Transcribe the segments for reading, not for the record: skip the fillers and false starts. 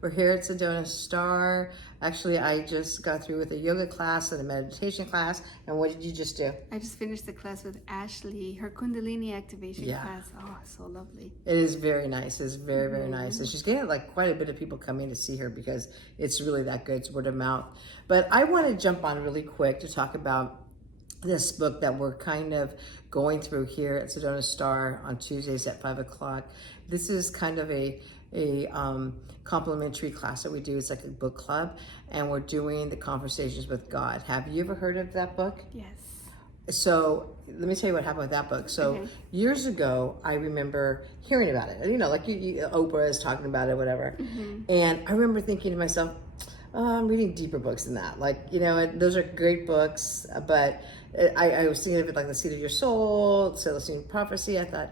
We're here at Sedona Star. Actually, I just got through with a yoga class and a meditation class. And what did you just do? I just finished the class with Ashley, her Kundalini activation class. Oh, so lovely. It is very nice. It's very, very nice. And she's getting like quite a bit of people coming to see her because it's really that good. It's word of mouth. But I want to jump on really quick to talk about this book that we're kind of going through here at Sedona Star on Tuesdays at 5 o'clock. This is kind of a complimentary class that we do. It's like a book club, and we're doing the Conversations with God. Have you ever heard of that book? Yes. So let me tell you what happened with that book. So years ago, I remember hearing about it. You know, like Oprah is talking about it, whatever. And I remember thinking to myself, oh, I'm reading deeper books than that. Like, you know, those are great books, but I was thinking of it like The Seed of Your Soul, Celestine Prophecy. I thought,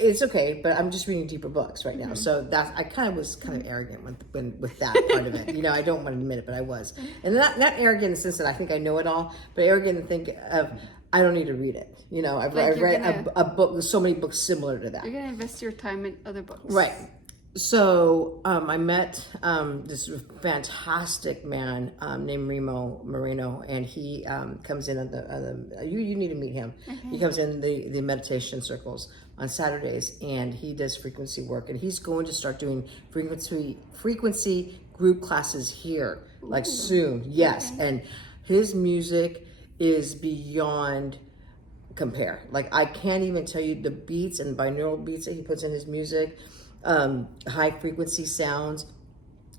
it's okay, but I'm just reading deeper books right now. So I kind of was kind of arrogant with that part of it. You know, I don't want to admit it, but I was. And not arrogant in the sense that I think I know it all, but arrogant in think of, I don't need to read it. You know, I've read a book, so many books similar to that. You're going to invest your time in other books. Right. So I met this fantastic man named Remo Moreno, and he comes in on the you need to meet him. He comes in the meditation circles on Saturdays, and he does frequency work, and he's going to start doing frequency group classes here, like soon. Yes, and his music is beyond compare. Like, I can't even tell you the beats and binaural beats that he puts in his music. High frequency sounds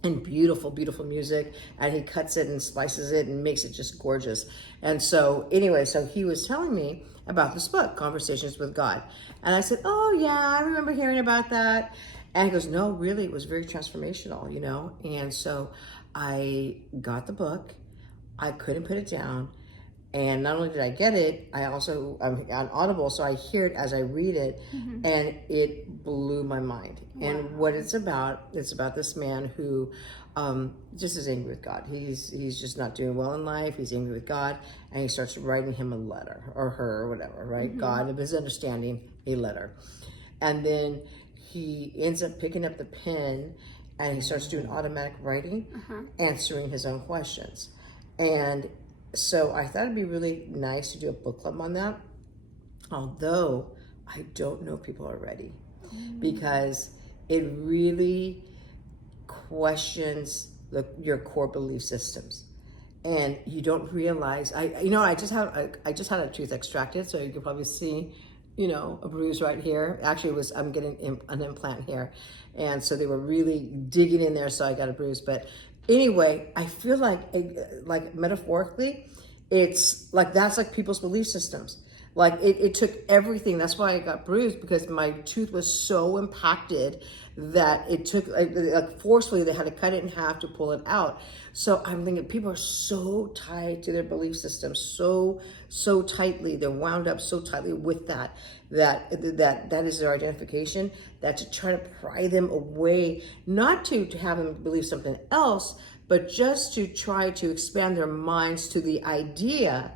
and beautiful, beautiful music, and he cuts it and slices it and makes it just gorgeous. And so anyway, so he was telling me about this book, Conversations with God. And I said, oh yeah, I remember hearing about that. And he goes, no, really, it was very transformational, you know? And so I got the book. I couldn't put it down. And not only did I get it, I'm on Audible, so I hear it as I read it, and it blew my mind. Wow. And what it's about this man who just is angry with God. He's just not doing well in life. He's angry with God, and he starts writing him a letter, or her, or whatever, right? God, of his understanding, a letter. And then he ends up picking up the pen, and he starts doing automatic writing, answering his own questions. And so I thought it'd be really nice to do a book club on that, although I don't know if people are ready, because it really questions your core belief systems, and you don't realize. I just had a tooth extracted, so you can probably see, you know, a bruise right here. Actually, I'm getting an implant here, and so they were really digging in there, so I got a bruise, but. Anyway, I feel like metaphorically, it's like that's like people's belief systems. Like it took everything. That's why I got bruised, because my tooth was so impacted that it took like forcefully they had to cut it in half to pull it out. So I'm thinking people are so tied to their belief system, so tightly. They're wound up so tightly with that is their identification. That to try to pry them away, not to have them believe something else, but just to try to expand their minds to the idea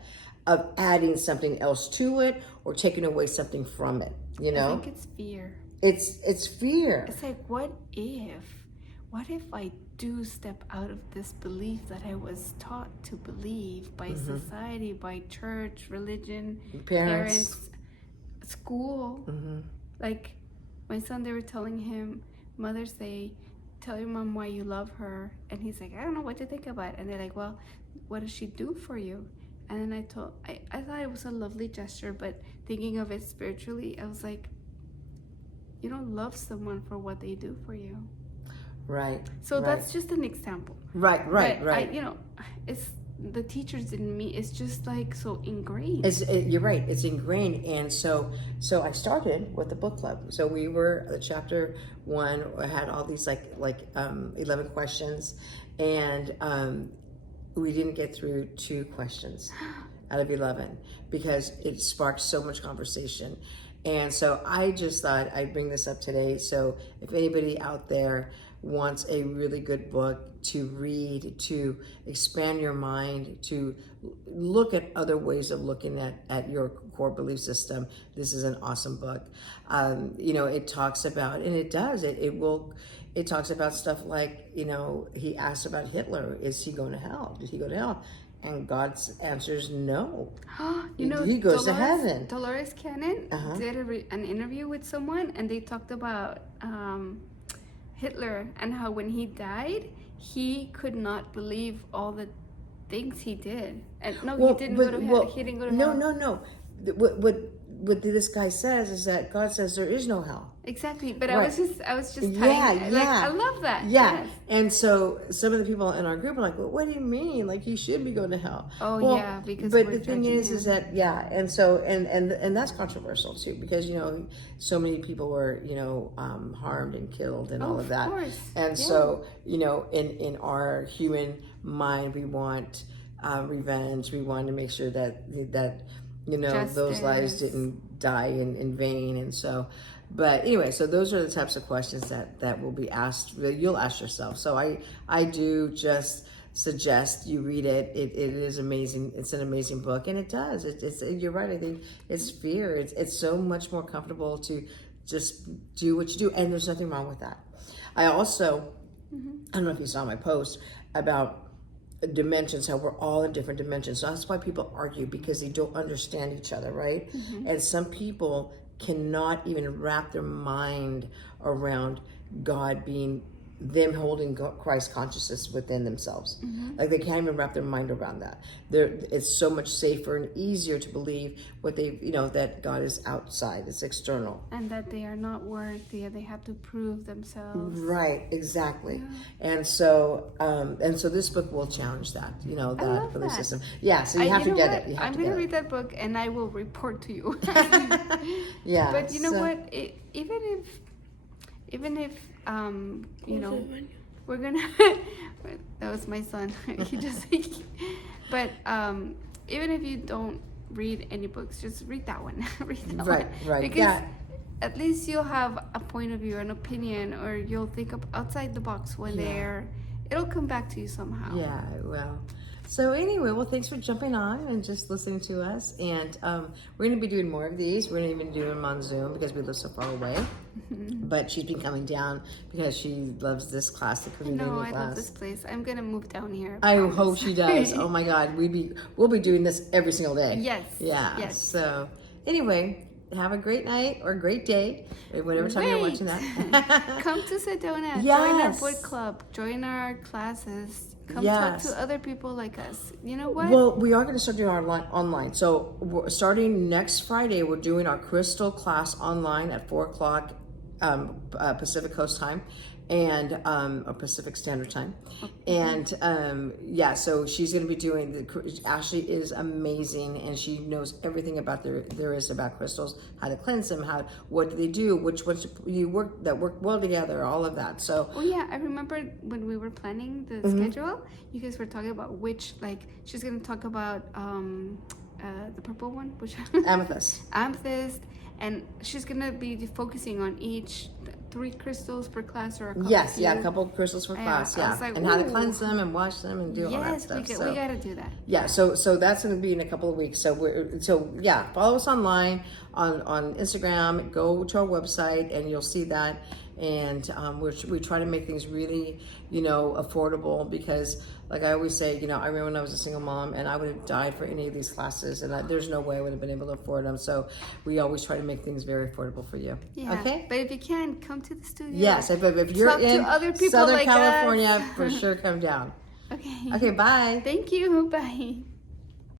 of adding something else to it or taking away something from it. You know, I think it's fear. It's fear. It's like, what if I do step out of this belief that I was taught to believe by society, by church, religion, parents, school. Like my son, they were telling him, mothers say, tell your mom why you love her, and he's like, I don't know what to think about it. And they're like, well, what does she do for you? And then I thought it was a lovely gesture, but thinking of it spiritually, I was like, you don't love someone for what they do for you. Right. So that's just an example. Right. It's the teachers in me. It's just like so ingrained. You're right. It's ingrained, and so I started with the book club. So we were chapter 1. I had all these like 11 questions, and we didn't get through 2 questions out of 11 because it sparked so much conversation. And so I just thought I'd bring this up today. So if anybody out there wants a really good book to read, to expand your mind, to look at other ways of looking at your core belief system, this is an awesome book. It talks about, and it does, it will it talks about stuff like, you know, he asked about Hitler. Is he going to hell? Did he go to hell? And God's answer is no. You know, he goes to heaven. Dolores Cannon did an interview with someone, and they talked about Hitler and how when he died, he could not believe all the things he did. And no, he didn't go to hell. He didn't go to hell. No. What this guy says is that God says there is no hell. Exactly, but right. I was just tying, like, I love that. Yeah, yes. And so some of the people in our group are like, well, what do you mean? Like, he should be going to hell. Oh, well, yeah, because but the thing is that, and so, and that's controversial too, because, you know, so many people were, you know, harmed and killed and all of that. Course. And so, you know, in our human mind, we want revenge. We want to make sure that you know, Justice. Those lives didn't die in vain. And so, but anyway, so those are the types of questions that will be asked, you'll ask yourself. So I do just suggest you read it. It is amazing. It's an amazing book, and it does. It's you're right. I think it's fear. It's so much more comfortable to just do what you do, and there's nothing wrong with that. I also, I don't know if you saw my post about dimensions, how we're all in different dimensions. So that's why people argue, because they don't understand each other, right? And some people cannot even wrap their mind around God being, them holding Christ consciousness within themselves. Like, they can't even wrap their mind around that. It's so much safer and easier to believe what they, you know, that God is outside, it's external, and that they are not worthy. They have to prove themselves. Right, exactly. Yeah. And so this book will challenge that, you know, that belief system. Yeah, so you have to get it. I'm going to read that book, and I will report to you. Yeah. But you know what? Even if you know, we're gonna that was my son. He just but even if you don't read any books, just read that one. Read that one. Right. Because at least you'll have a point of view, an opinion, or you'll think of outside the box when it'll come back to you somehow. Yeah, well. So anyway, well, thanks for jumping on and just listening to us. And we're going to be doing more of these. We're going to even do them on Zoom because we live so far away. But she's been coming down because she loves this class, the community class. I love this place. I'm going to move down here. I hope she does. Oh my God, we'll be doing this every single day. Yes. Yeah. Yes. So anyway, have a great night or a great day, whatever time you're watching that. Come to Sedona. Yes. Join our book club. Join our classes. Come talk to other people like us. You know what? Well, we are going to start doing our online. So starting next Friday, we're doing our crystal class online at 4 o'clock Pacific Coast time, and or Pacific Standard Time. And so she's going to be doing Ashley is amazing, and she knows everything about there is about crystals, how to cleanse them, what do they do, which ones work well together, all of that. So I remember when we were planning the schedule, you guys were talking about which, like, she's going to talk about the purple one, which amethyst, and she's going to be focusing on each 3 crystals per class, or a couple. Yes, a couple of crystals per class, like, and how to cleanse them and wash them and do all that stuff. We got to do that. Yeah, so that's going to be in a couple of weeks. So follow us online on Instagram. Go to our website and you'll see that. And we try to make things really, you know, affordable, because, like I always say, you know, I remember when I was a single mom and I would have died for any of these classes, and there's no way I would have been able to afford them. So we always try to make things very affordable for you. Yeah. Okay? But if you can, come to the studio. Yes, if you're in other people Southern like California, us. for sure come down. Okay. Okay, bye. Thank you. Bye.